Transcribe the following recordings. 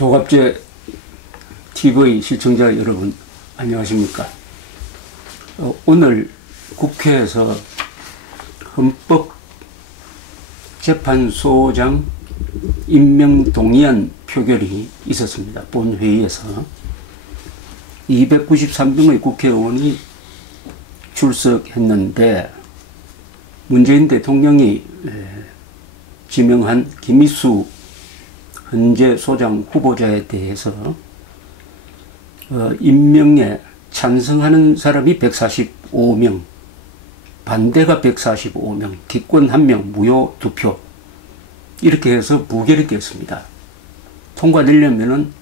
조갑제 TV 시청자 여러분 안녕하십니까. 오늘 국회에서 헌법재판소장 임명 동의안 표결이 있었습니다. 본회의에서 293명의 국회의원이 출석했는데 문재인 대통령이 지명한 김미수 헌재 소장 후보자에 대해서 임명에 찬성하는 사람이 145명, 반대가 145명, 기권 1명, 무효 2표 이렇게 해서 부결이 되었습니다. 통과되려면은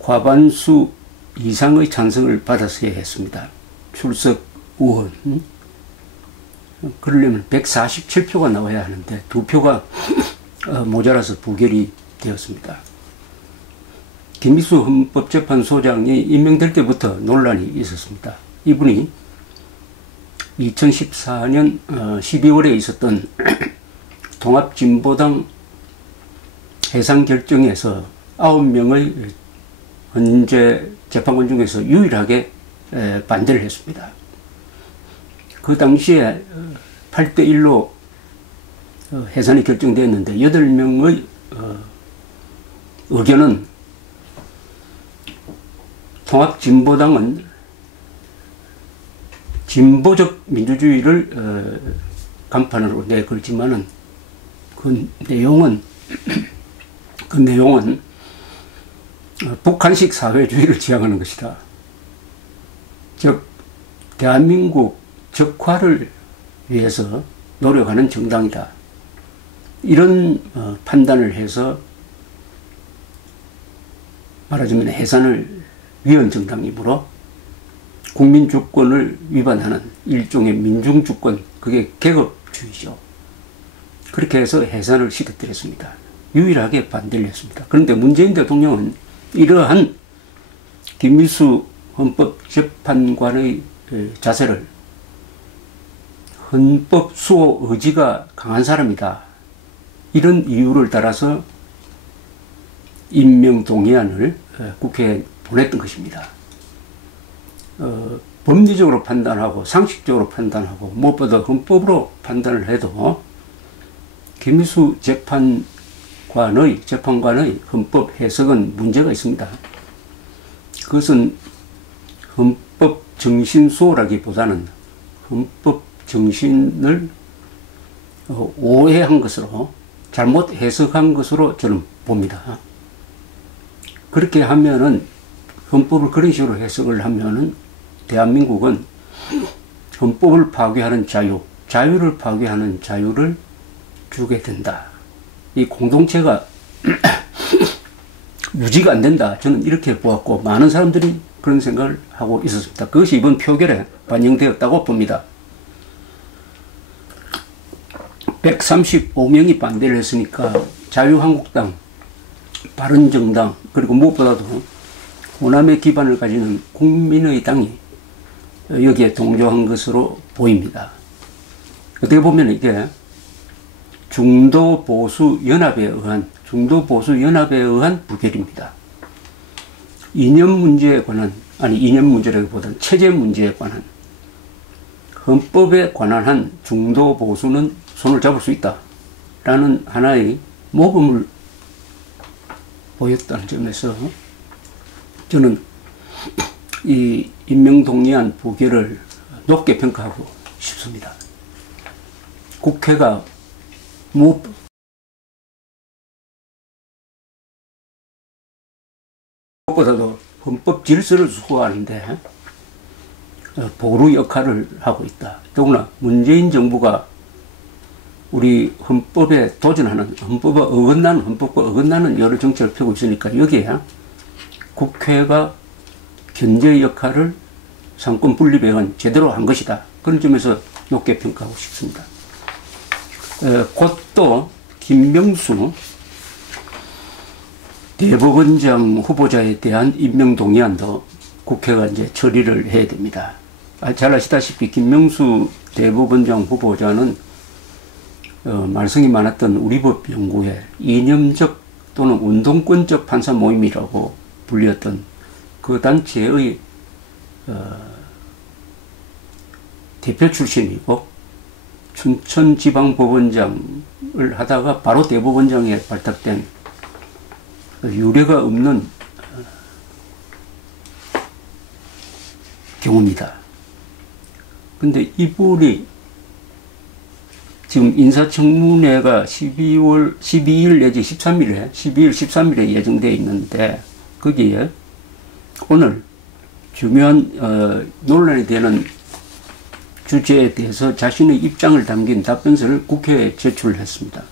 과반수 이상의 찬성을 받았어야 했습니다. 출석 의원. 그러려면 147표가 나와야 하는데 2표가 모자라서 부결이 되었습니다. 김미수 헌법재판소장이 임명될 때부터 논란이 있었습니다. 이분이 2014년 12월에 있었던 통합진보당 해상 결정에서 9명의 헌재 재판관 중에서 유일하게 반대를 했습니다. 그 당시에 8대1로 해산이 결정되었는데 8명의 의견은 통합진보당은 진보적 민주주의를 간판으로 내걸지만은 그 내용은 북한식 사회주의를 지향하는 것이다. 즉 대한민국 적화를 위해서 노력하는 정당이다. 이런 판단을 해서 말하자면 해산을 위헌 정당이므로 국민주권을 위반하는 일종의 민중주권, 그게 계급주의죠. 그렇게 해서 해산을 시켜드렸습니다. 유일하게 반대를 했습니다. 그런데 문재인 대통령은 이러한 김미수 헌법재판관의 자세를 헌법 수호 의지가 강한 사람이다. 이런 이유를 따라서 임명 동의안을 국회에 보냈던 것입니다. 법리적으로 판단하고 상식적으로 판단하고 무엇보다 헌법으로 판단을 해도 김미수 재판관의 헌법 해석은 문제가 있습니다. 그것은 헌법 정신 수호라기보다는 헌법 정신을 오해한 것으로, 잘못 해석한 것으로 저는 봅니다. 그렇게 하면은, 헌법을 그런 식으로 해석을 하면은 대한민국은 헌법을 파괴하는 자유를 파괴하는 자유를 주게 된다. 이 공동체가 유지가 안 된다. 저는 이렇게 보았고, 많은 사람들이 그런 생각을 하고 있었습니다. 그것이 이번 표결에 반영되었다고 봅니다. 135명이 반대를 했으니까 자유한국당, 바른정당, 그리고 무엇보다도 호남의 기반을 가지는 국민의 당이 여기에 동조한 것으로 보입니다. 어떻게 보면 이게 중도보수연합에 의한 부결입니다. 이념 문제에 관한, 이념 문제라기보다는 체제 문제에 관한, 헌법에 관한 한 중도보수는 손을 잡을 수 있다 라는 하나의 모범을 보였다는 점에서 저는 이 임명동의안 부결을 높게 평가하고 싶습니다. 국회가 무엇보다도 헌법 질서를 수호하는데 보루 역할을 하고 있다. 더구나 문재인 정부가 우리 헌법에 도전하는, 헌법과 어긋나는 여러 정책을 펴고 있으니까 여기에 국회가 견제 역할을 상권 분립에 의한 제대로 한 것이다. 그런 점에서 높게 평가하고 싶습니다. 곧 또 김명수 대법원장 후보자에 대한 임명 동의안도 국회가 이제 처리를 해야 됩니다. 잘 아시다시피 김명수 대법원장 후보자는 말썽이 많았던 우리법 연구회 이념적 또는 운동권적 판사 모임이라고 불렸던 그 단체의 대표 출신이고 춘천지방법원장을 하다가 바로 대법원장에 발탁된 유례가 없는 경우입니다. 근데 이분이 지금 인사청문회가 12일 내지 13일에 예정되어 있는데 거기에 오늘 중요한 논란이 되는 주제에 대해서 자신의 입장을 담긴 답변서를 국회에 제출했습니다.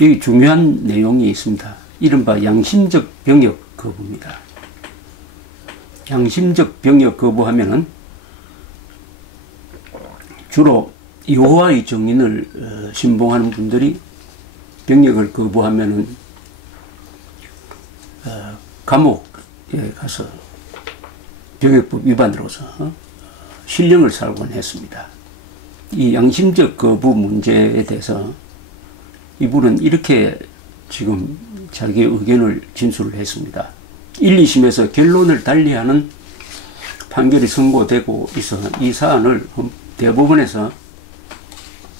여기 중요한 내용이 있습니다. 이른바 양심적 병역 거부입니다. 양심적 병역 거부하면은 주로 여호와의 증인을 신봉하는 분들이 병역을 거부하면은 감옥에 가서 병역법 위반으로서 실형을 살곤 했습니다. 이 양심적 거부 문제에 대해서 이분은 이렇게 지금 자기 의견을 진술을 했습니다. 1, 2심에서 결론을 달리하는 판결이 선고되고 있어 이 사안을 대법원에서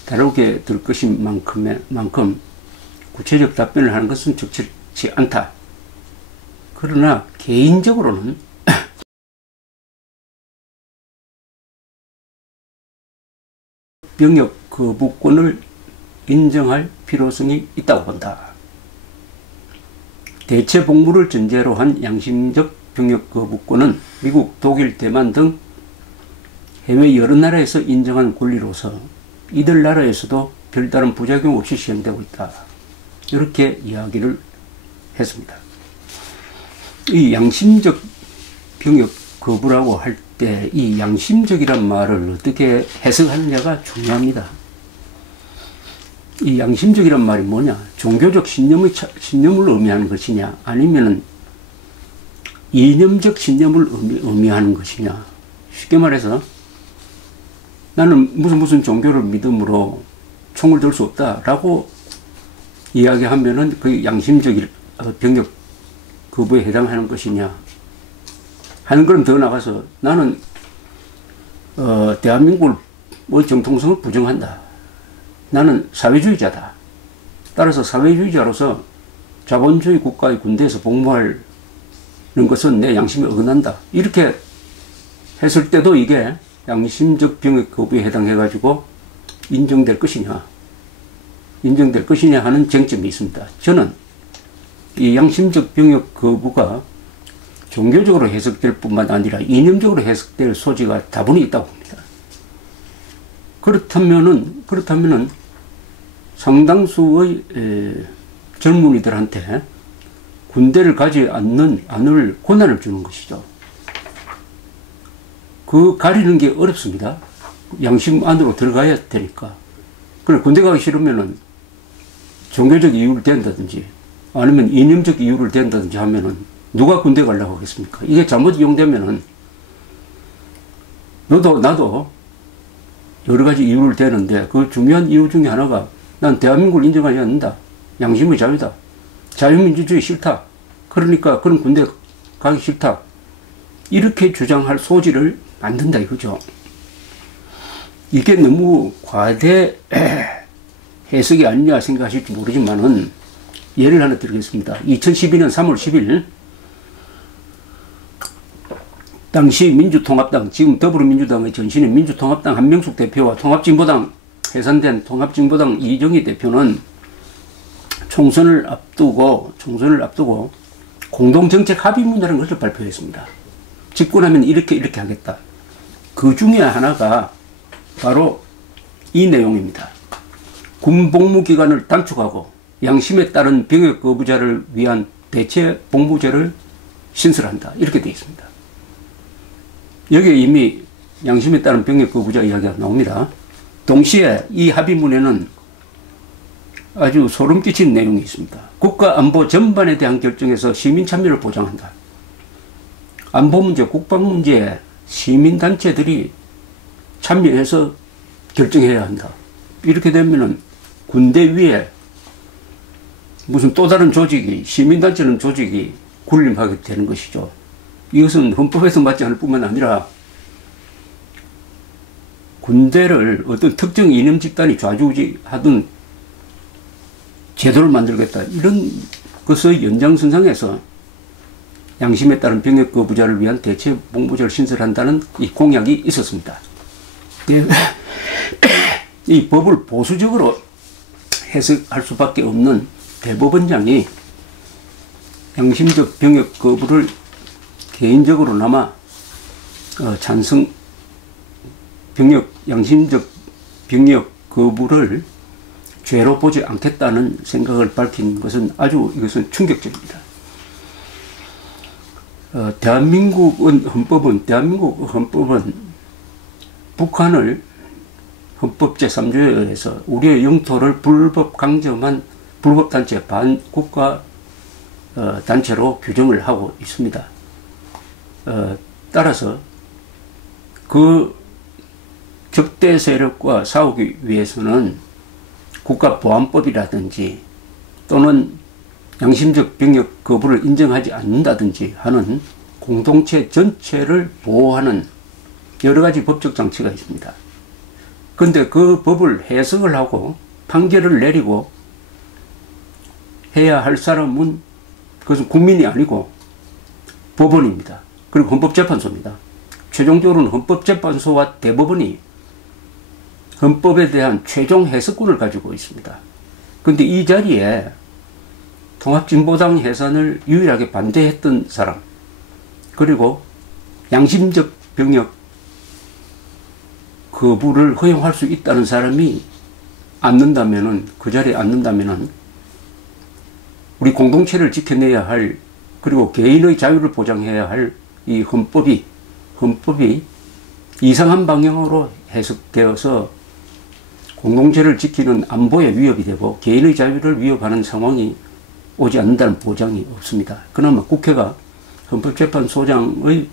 다루게 될 것인 만큼 구체적 답변을 하는 것은 적절치 않다. 그러나 개인적으로는 병역 거부권을 인정할 필요성이 있다고 본다. 대체 복무를 전제로 한 양심적 병역 거부권은 미국, 독일, 대만 등 해외 여러 나라에서 인정한 권리로서 이들 나라에서도 별다른 부작용 없이 시행되고 있다. 이렇게 이야기를 했습니다. 이 양심적 병역 거부라고 할 때 이 양심적이란 말을 어떻게 해석하느냐가 중요합니다. 이 양심적이란 말이 뭐냐? 종교적 신념을 의미하는 것이냐? 아니면은 이념적 신념을 의미하는 것이냐? 쉽게 말해서 나는 무슨 종교를 믿음으로 총을 들 수 없다라고 이야기하면은 그 양심적 병역 거부에 해당하는 것이냐? 하는 건 더 나가서 나는 대한민국의 정통성을 부정한다. 나는 사회주의자다. 따라서 사회주의자로서 자본주의 국가의 군대에서 복무하는 것은 내 양심에 어긋난다. 이렇게 했을 때도 이게 양심적 병역 거부에 해당해가지고 인정될 것이냐 하는 쟁점이 있습니다. 저는 이 양심적 병역 거부가 종교적으로 해석될 뿐만 아니라 이념적으로 해석될 소지가 다분히 있다고 봅니다. 그렇다면은 상당수의 젊은이들한테 군대를 가지 않을 권한을 주는 것이죠. 그 가리는 게 어렵습니다. 양심 안으로 들어가야 되니까. 그래 군대 가기 싫으면은 종교적 이유를 댄다든지 아니면 이념적 이유를 댄다든지 하면은 누가 군대 가려고 하겠습니까? 이게 잘못 이용되면은 너도 나도 여러 가지 이유를 대는데 그 중요한 이유 중에 하나가 난 대한민국을 인정하지 않는다. 양심의 자유다. 자유민주주의 싫다. 그러니까 그런 군대 가기 싫다. 이렇게 주장할 소지를 만든다 이거죠. 이게 너무 과대 해석이 아니냐 생각하실지 모르지만은 예를 하나 드리겠습니다. 2012년 3월 10일 당시 민주통합당, 지금 더불어민주당의 전신인 민주통합당 한명숙 대표와 통합진보당 해산된 통합진보당 이정희 대표는 총선을 앞두고 공동정책 합의문이라는 것을 발표했습니다. 집권하면 이렇게 하겠다. 그 중에 하나가 바로 이 내용입니다. 군 복무기간을 단축하고 양심에 따른 병역 거부자를 위한 대체 복무제를 신설한다. 이렇게 되어 있습니다. 여기에 이미 양심에 따른 병역 거부자 이야기가 나옵니다. 동시에 이 합의문에는 아주 소름 끼치는 내용이 있습니다. 국가 안보 전반에 대한 결정에서 시민 참여를 보장한다. 안보 문제, 국방 문제에 시민단체들이 참여해서 결정해야 한다. 이렇게 되면은 군대 위에 무슨 또 다른 조직이, 시민단체는 조직이 군림하게 되는 것이죠. 이것은 헌법에서 맞지 않을 뿐만 아니라 군대를 어떤 특정 이념 집단이 좌지우지하던 제도를 만들겠다, 이런 것의 연장선상에서 양심에 따른 병역 거부자를 위한 대체 복무제를 신설한다는 이 공약이 있었습니다. 이 법을 보수적으로 해석할 수밖에 없는 대법원장이 양심적 병역 거부를 개인적으로나마 찬성, 양심적 병역 거부를 죄로 보지 않겠다는 생각을 밝힌 것은 이것은 충격적입니다. 대한민국 헌법은 북한을 헌법 제3조에 의해서 우리의 영토를 불법 강점한 불법단체, 반국가 단체로 규정을 하고 있습니다. 따라서 그 적대 세력과 싸우기 위해서는 국가보안법이라든지 또는 양심적 병역 거부를 인정하지 않는다든지 하는 공동체 전체를 보호하는 여러 가지 법적 장치가 있습니다. 그런데 그 법을 해석을 하고 판결을 내리고 해야 할 사람은 그것은 국민이 아니고 법원입니다. 그리고 헌법재판소입니다. 최종적으로는 헌법재판소와 대법원이 헌법에 대한 최종 해석권을 가지고 있습니다. 그런데 이 자리에 통합진보당 해산을 유일하게 반대했던 사람, 그리고 양심적 병역 거부를 허용할 수 있다는 사람이 그 자리에 앉는다면은 우리 공동체를 지켜내야 할, 그리고 개인의 자유를 보장해야 할 이 헌법이 이상한 방향으로 해석되어서 공동체를 지키는 안보에 위협이 되고 개인의 자유를 위협하는 상황이 오지 않는다는 보장이 없습니다. 그나마 국회가 헌법재판소장의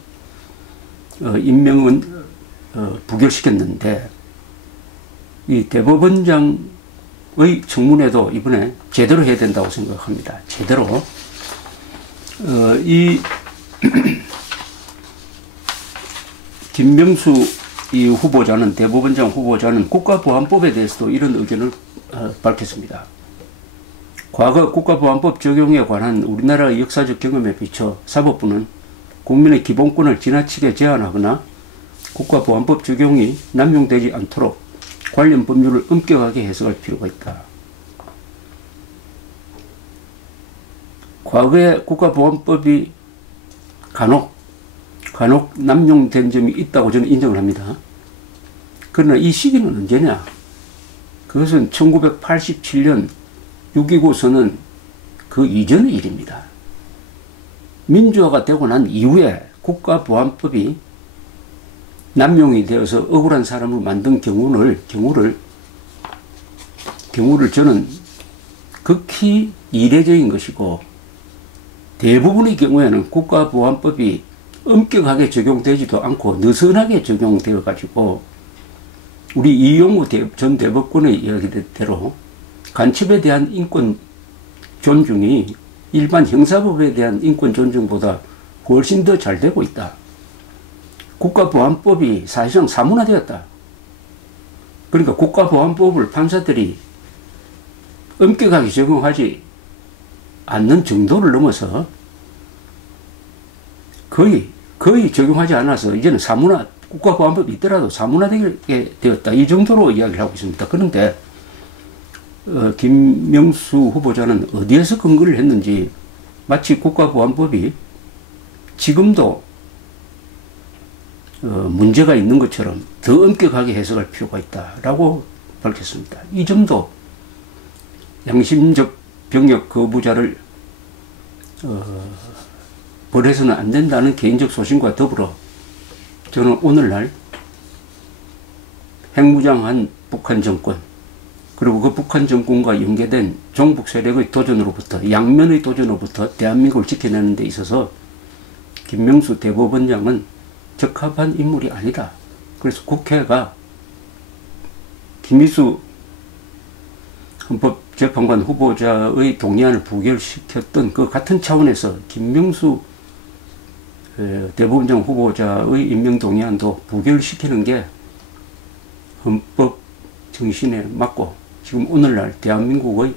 임명은 부결시켰는데, 이 대법원장의 청문회도 이번에 제대로 해야 된다고 생각합니다. 제대로. 이 김명수 이 후보자는, 대법원장 후보자는 국가보안법에 대해서도 이런 의견을 밝혔습니다. 과거 국가보안법 적용에 관한 우리나라의 역사적 경험에 비춰 사법부는 국민의 기본권을 지나치게 제한하거나 국가보안법 적용이 남용되지 않도록 관련 법률을 엄격하게 해석할 필요가 있다. 과거에 국가보안법이 간혹 남용된 점이 있다고 저는 인정을 합니다. 그러나 이 시기는 언제냐? 그것은 1987년 6.29 선언 그 이전의 일입니다. 민주화가 되고 난 이후에 국가보안법이 남용이 되어서 억울한 사람을 만든 경우를 저는 극히 이례적인 것이고, 대부분의 경우에는 국가보안법이 엄격하게 적용되지도 않고 느슨하게 적용되어 가지고 우리 이용우 전 대법관의 이야기대로 간첩에 대한 인권 존중이 일반 형사법에 대한 인권 존중보다 훨씬 더 잘 되고 있다. 국가보안법이 사실상 사문화되었다. 그러니까 국가보안법을 판사들이 엄격하게 적용하지 않는 정도를 넘어서 거의 적용하지 않아서 이제는 국가보안법이 있더라도 사문화되게 되었다. 이 정도로 이야기를 하고 있습니다. 그런데 김명수 후보자는 어디에서 근거를 했는지 마치 국가보안법이 지금도 문제가 있는 것처럼 더 엄격하게 해석할 필요가 있다라고 밝혔습니다. 이 점도 양심적 병역 거부자를 벌해서는 안 된다는 개인적 소신과 더불어 저는 오늘날 핵무장한 북한 정권, 그리고 그 북한 정권과 연계된 종북 세력의 도전으로부터, 양면의 도전으로부터 대한민국을 지켜내는 데 있어서 김명수 대법원장은 적합한 인물이 아니다. 그래서 국회가 김미수 헌법 재판관 후보자의 동의안을 부결시켰던 그 같은 차원에서 김명수 대법원장 후보자의 임명 동의안도 부결시키는 게 헌법 정신에 맞고 지금 오늘날 대한민국의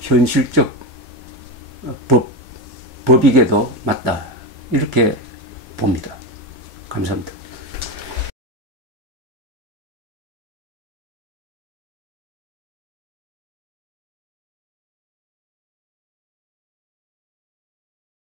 현실적 법익에도 맞다, 이렇게 봅니다. 감사합니다.